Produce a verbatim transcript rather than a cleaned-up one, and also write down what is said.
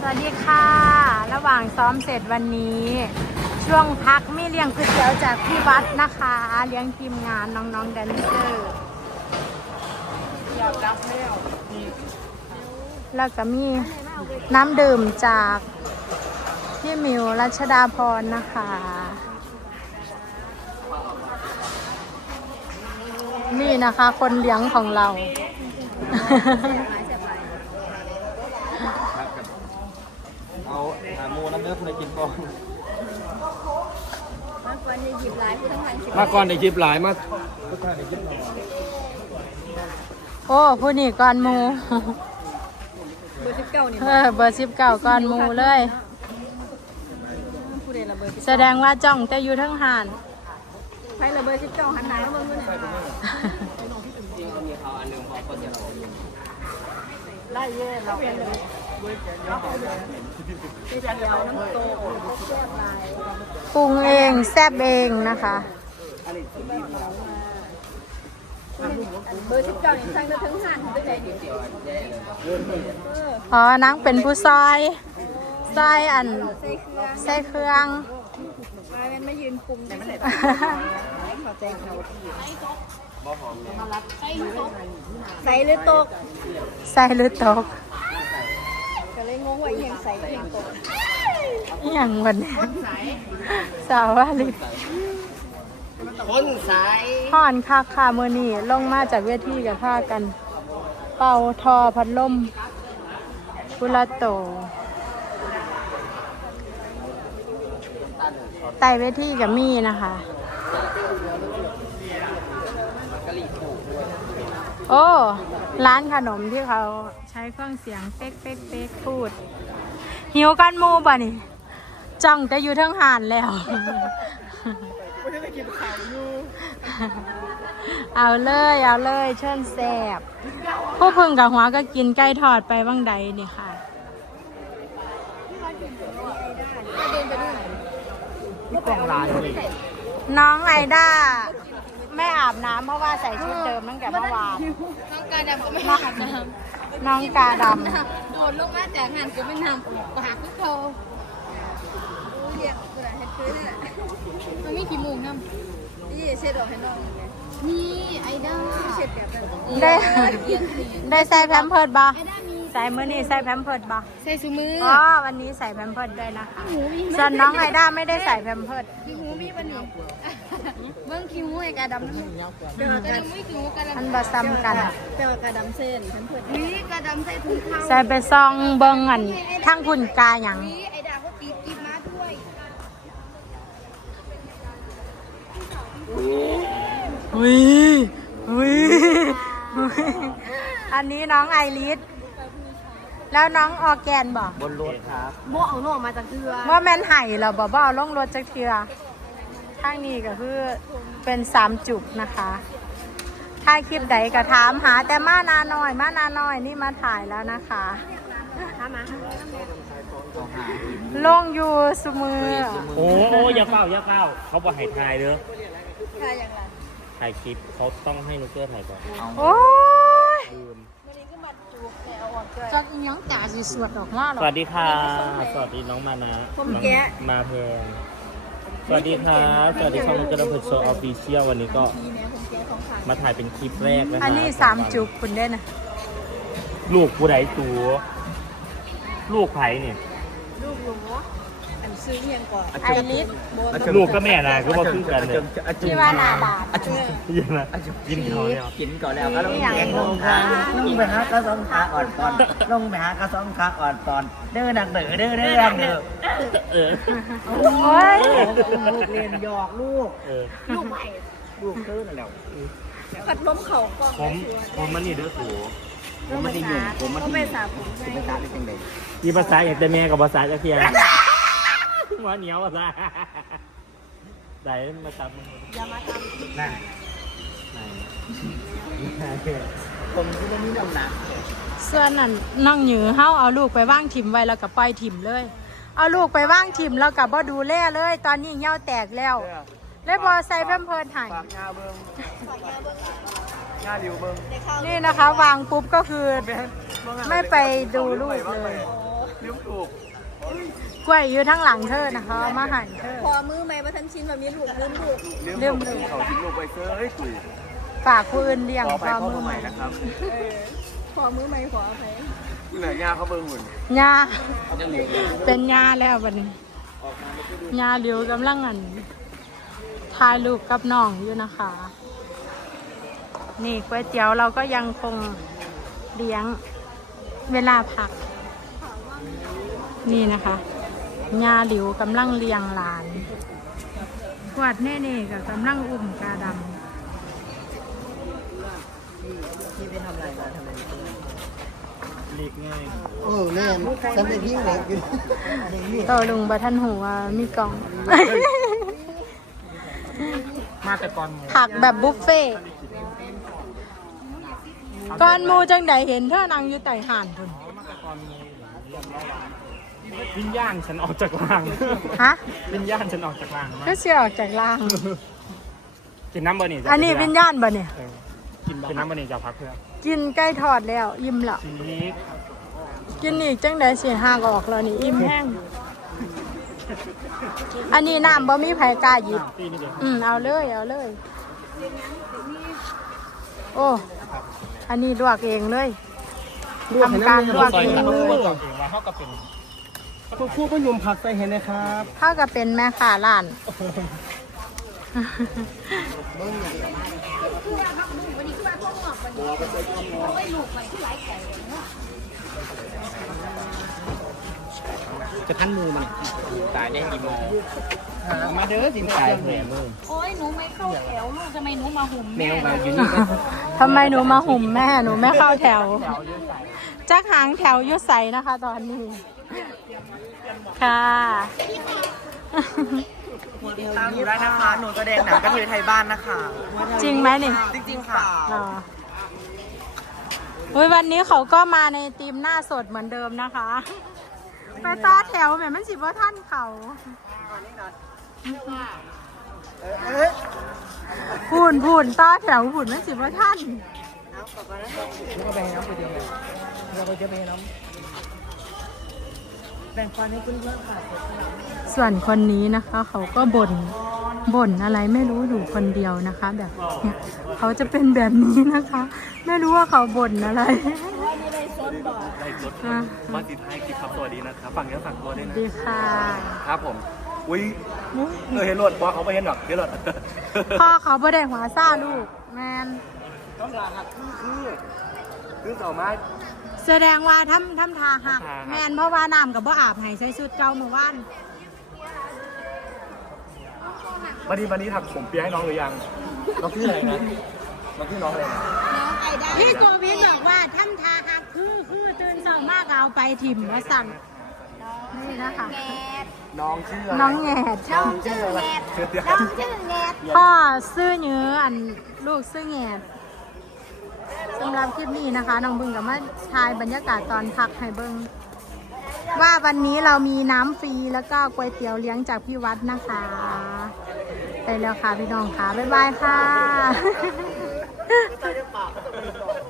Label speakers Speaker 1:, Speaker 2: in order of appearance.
Speaker 1: วัสดีค่ะระหว่างซ้อมเสร็จวันนี้ช่วงพักมีเลี้ยงก๋วยเตี๋ยวจากพี่วัดนะคะเลี้ยงทีมงานน้องๆแดนเซอร์อยากรับแล้วแล้วก็มีน้ำดื่มจากพี่มิวรัชดาพรนะคะนี่นะคะคนเลี้ยงของเรา
Speaker 2: เอาหาโมน้ำเนื้อมากินก่อน
Speaker 3: มาก่อนในหยิบหลายผู้ทั้งวัน
Speaker 2: มาก่อนในคลิปหลายมา
Speaker 1: โอ้ผู้นี่ก่อนมู
Speaker 3: เบอร์สิบเก้านี่
Speaker 1: เออเบอร์สิบเก้าก่อนมูเลยแสดงว่าจ้องแต่อยู่ทั้งหาน
Speaker 3: ใครละเบอร์สิบเก้าหันหน้ามาเบิ่งด้วย
Speaker 1: ไล่เย่เราเป็นปรุงเองแซ่บเองนะคะ
Speaker 3: เบอร์สิบเก้านี่สั่งได้ทั้งหันได้ไหนดิ
Speaker 1: อ๋อนังเป็นผู้ซอยซอยอันใส่เครื่อง
Speaker 3: มาเป็นไม่ยืนปรุงได้เสร็จขอแจ้งเขาใส่หรือตก
Speaker 1: ใส่หรือตก
Speaker 3: ก็เลยงงว่าอย่างใส่อย่างตก
Speaker 1: อย่างวันนี้สาววาลิต
Speaker 2: คนสาย
Speaker 1: ห่อนคักค่ะมือนี่ลงมาจากเวทีกับผ้ากัน เป่าทอพัดลมกุลาโตไต่เวทีกับมี่นะคะโอ้ร้านขนมที่เขาใช้เครื่องเสียงเป๊กเป๊กเป๊กพูดหิวกันมูป่ะนี่จ้องจะอยู่ทั้งหานแล้วเอาเลยเอาเลยเชิญแซ่บผู้พึ่งกับหัวก็กินไก่ทอดไปบ้างใดนี่ค่ะน้องไอด้าไม่อาบน้ำเพราะว่าใส่ชุดเดิมตั้งแต่เมื่อวาน
Speaker 3: น้องกาดำก็ไม่อาบน้
Speaker 1: ำน้องกาด
Speaker 3: ำโดนลงมาจากงานก็ไม่น้ำปากก็เขาเรียกกระดาษให้คืนน่ะมันไม่กี่โมงน้ำนี่เช็ดออกให้น้องนี่ไอด้าเช็ดแบบ
Speaker 1: ได้ได้ใส่แพมเพิร์ดบ่ใส่มือนี่ใส่แพมเพิร์ดบ่
Speaker 3: ใส่ซูมือ
Speaker 1: อ๋อวันนี้ใส่แพมเพิร์ดด้วยนะคะส่วนน้องไอด้าไม่ได้ใส่แพมเพิร์ด
Speaker 3: ขี้หูมีปันนี่เบิ้งขี้หูไอกาดำนั่นเดี๋ยวกาดำไม่ขี้หูกาดำ
Speaker 1: มันบะซ้ำกัน
Speaker 3: เดี๋ยวกาดำเส้นแพมเพิร์ดนี่กาดำใส่ถุงเท้า
Speaker 1: ใส่ไปซองเบิ้งอันทั้งหุ่นกาหยัง
Speaker 3: ไอดาเขาตีกินมาด้วย
Speaker 1: อุ้ยอุ้ยอันนี้น้องไอริสแล้วน้องออแกนบอก
Speaker 2: บนรถครับ
Speaker 3: โบเอาโน่มาจากเรือ
Speaker 1: ว่าแมนไห่เหรอบอกว่าเอาล่องรถจากเรือข้างนี้ก็คือเป็นสามจุกนะคะถ้าคลิปใดก็ถามหาแต่มานาน้อยมานาน้อยนี่มาถ่ายแล้วนะคะลงอยู่สมือ
Speaker 4: โอ้อย่าเฝ้าอย่าเฝ้าเขาบอกให้ถ่ายเด้อ
Speaker 3: ถ่ายอย่างไร
Speaker 4: ถ่ายคลิปเขาต้องให้นุ๊กเกอร์ถ่ายก่อน
Speaker 1: โอ้ย
Speaker 3: จ
Speaker 1: ากยังจ่าสิสวดออกมาหรอ
Speaker 4: สวัสดีค่ะสวัสดีน้องมานะ
Speaker 3: ผมแกะ
Speaker 4: มาเพลงสวัสดีครับสวัสดีช่องนุ๊กเกอร์เพจโชว์ออฟฟิเชียลวันนี้ก็มาถ่ายเป็นคลิปแรกนะคะ
Speaker 1: อันนี้สามจุกคุณได้นะ
Speaker 4: ลูกผู้ใดตัวลูกไผ่เนี่ย
Speaker 3: ลูกหลวงอันซื้อเพียงก่อน
Speaker 1: ไอริส
Speaker 4: ลูกก็แม่นะก็บอกคือกันเลย
Speaker 1: ที่ว่านาบาท
Speaker 4: ยินนะกินเขาแล้ว
Speaker 2: กินก่อนแล้วก็ต้องแกงลงขาลงไปหากระสองขาอ่อนตอนลงไปหากระสองขาอ่อนตอนเด้อนักเด้อเด้อเด้อเด้อ
Speaker 4: เออ
Speaker 1: โอ้ย
Speaker 2: ลูกเรียนหยอกลูก
Speaker 3: ลูกใหม่
Speaker 2: ลูกตื้อนั่นแหละ
Speaker 3: ขัดล้มเข่าก่อน
Speaker 4: ผมผมมันนี่เด้อสู
Speaker 2: ผมมันที่ยุ่งผมมันที่ไม่สาผมไม่สาได้ยังไง
Speaker 4: มีภาษาอย่างแต่แม่กับภาษาจะเพียงว่าเหนียวภาษาได้มาตำ
Speaker 3: อย่ามาตำ
Speaker 4: นั่น
Speaker 2: ผมที่ไม่มีน้ำหนัก
Speaker 1: ส่วนนั่นน้องหยือเฮาเอาลูกไปว่างถิ่มไว้แล้วก็ปล่อยถิ่มเลยเอาลูกไปว่างถิ่มแล้วก็บ่ดูแลเลยตอนนี้เหี่ยวแตกแล้วเลยบ่ใส่แพมเพิร์สให้นี่นะคะวางปุ๊บก็คือไม่ไปดูลูกเลย
Speaker 2: เลี้ยงถูก
Speaker 1: กล้วยอยู่ทั้งหลังเธอนะคะเอามาใหายเธอ
Speaker 3: พอมือไหมว่าทันชิ้นแบบมีลูกลืมลูก
Speaker 1: เริ่มเลย
Speaker 2: เขาทิ้งลงไปเซยคุย
Speaker 1: ฝากผู้อื่นเลี้ยง
Speaker 2: ขอไป
Speaker 1: ความ
Speaker 2: พ่อ
Speaker 1: มือ
Speaker 2: ให
Speaker 1: ให
Speaker 2: ม่
Speaker 1: ม่
Speaker 2: นะครับ
Speaker 3: พอมือไหมขอไป
Speaker 2: เหนือย่าเขาเบิ่งหุ่น
Speaker 1: ยาเป็นยาแล้วบัดนี้ยาเดียวกำลังอันถ่ายรูปกับน้องอยู่นะคะ นี่ก๋วยเตี๋ยวเราก็ยังคงเลี้ยงเวลาพัก นี่นะคะยาหลิวกำลังเลี้ยงหลานขวดเน่ๆกับกำลังอุ้มกาดำ
Speaker 2: พี่ไปทำอะไรมาทำไม
Speaker 4: เล็กง่าย
Speaker 2: โอ้แน่นสำเร็จยิ่งเล็กอยู่
Speaker 1: โตลุงบะท่านหัวมีกล่อง
Speaker 4: มาแต่ก่อน
Speaker 1: ผักแบบบุฟเฟ่ต์ก่อนหมูจังใดเห็นเธอนั่งอยู่ใต้ห่านพุ่น
Speaker 4: วิญญาณฉันออกจากร่าง
Speaker 1: ฮะ
Speaker 4: วิญญาณฉันออกจากร่างมา
Speaker 1: ก็เสียออกจากล่าง
Speaker 4: กินน้ำบะหนี่
Speaker 1: อันนี้วิญญาณบ่เนี่ย
Speaker 4: กินกินน้ำบะหนี่จะพักเพื่อ
Speaker 1: กินใกล้ทอดแล้วอิ่มแล้ว
Speaker 4: ชีส
Speaker 1: กินอีกจังใดเสียห้างออกแล้วนี่อิ่มแห้งอันนี้น้ำบ่มีไผกล้าหยิบ
Speaker 4: ตีนี่เดียว
Speaker 1: อืมเอาเลยเอาเลย โอ้อันนี้ลวกเองเลยทำการลวกเองเลย
Speaker 4: เองว่าเขาก็เป็น
Speaker 2: คุณครูก็ยุ่มผักใส่เห็นนะครับ
Speaker 1: เท่ากับเป็นแม่ค้าร้าน
Speaker 2: จะพันมือมันตายได้กี่โมงมาเด้อสินตายแผลมือ
Speaker 3: โอ้ยหนูไม่เข้าแถวลูกทำไมหนูมาหุ่ม
Speaker 2: แมวมาอยู่นี่
Speaker 1: ทำไมหนูมาหุ่มแม่หนูไม่เข้าแถว จักหางแถวยุดใสนะคะ ตอนนี้ ค่ะ
Speaker 2: ตามหนูได้นะคะหนูแสดงหนังกระเทยไทยบ้านนะคะ
Speaker 1: จริงไหมนี่
Speaker 2: จริงๆค่ะ
Speaker 1: อ๋ออุ๊ยวันนี้เขาก็มาในทีมหน้าสดเหมือนเดิมนะคะ ไปต่อแถวแบบมันสิว่าท่านเขาพูนพูนต่อแถวพูนมันสิว่าท่าน
Speaker 2: แล้วก็แบ่งน้ำไปเดียวเราก็จะแบ่งน้ำแบ่งปันให้เพื่อนๆค่ะ
Speaker 1: ส่วนคนนี้นะคะ เขาก็บ่นบ่นอะไรไม่รู้อยู่คนเดียวนะคะ แบบเนี่ยเขาจะเป็นแบบนี้นะคะ ไม่รู้ว่าเขาบ่นอะไร
Speaker 5: ได้รถ
Speaker 1: อ่ะ
Speaker 5: มาสีท้ายคลิปครับสวัสดีนะครับฝั่งนี้ฝั่งตัวด้วยนะ
Speaker 1: ดีค่ะ
Speaker 5: ครับผม อุ้ยเออเห็นรถบอเขาไม่เห็นหรอกเห็นรถ
Speaker 1: พ่อเขาบ่ได้หัวซ่าลูกแมน
Speaker 5: ต้องลาครับคือคือคือต่อมา
Speaker 1: แสดงว่าทำทำทาหัก
Speaker 5: ทำทาหัก
Speaker 1: แมนเพราะว่าน้ำกับบ่อาบให้ใส่ชุดเก่าเมื่อวาน
Speaker 5: วันนี้วันนี้ถักผมเปียให้น้องหรือยังน้องชื่ออะไรนะน้องชื่อน้องอะไรนะ
Speaker 1: พี่โกวินบอกว่าทำทาหักคือคือตื่นเช้ามากเอาไปถิ่มมาสั่งนี่นะคะ
Speaker 5: น้องชื่ออะไร
Speaker 1: น้องแงด
Speaker 5: น้องชื่ออะไรชื่อเดียว
Speaker 1: พ่อซื้อเนื้ออันลูกซื้อแงดสำหรับคลิปนี้นะคะ น้องบึงกับมาชายบรรยากาศตอนพักให้เบิงว่าวันนี้เรามีน้ำฟรีแล้วก็ก๋วยเตี๋ยวเลี้ยงจากพี่วัดนะคะ ไปแล้วค่ะพี่น้องค่ะ บ๊ายบายค่ะ